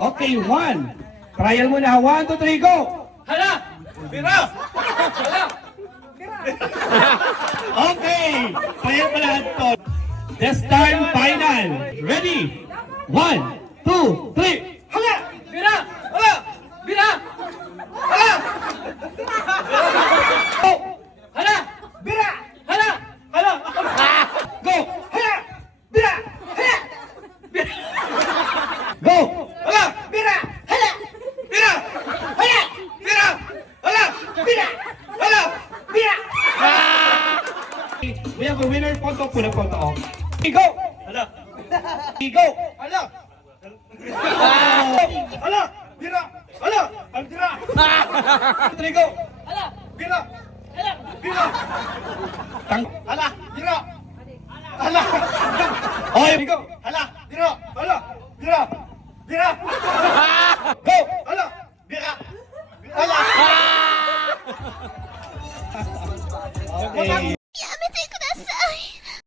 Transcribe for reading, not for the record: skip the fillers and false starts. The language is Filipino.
Okay, one. Trial mo na. 1, 2, 3, go! Hala! Bira! Hala! Okay! Trial mo lahat to. This time, final. Ready? 1, 2, 3. Hala! Bira! Hala! Bira! Hala! Go! Hala! Bira! Hala! Hala! Go! Hala! Bira! Hala! Bira! Go! Hala! Bira! Hala! Bira! Hala! Bira! Hala! Bira! Hala! Bira! We have a winner photo. Pula photo off. Go! Hala! Go! Hala! Hala! Bira! Hala! Ang bira! 3, go! Hala! Bira! Hala! Bira! Tang. Hala! Bira! Hala! Okay, go! Hala! Bira! Hala! Bira! Bira! Go! Hala! Bira! Hala! Okay. やめてください。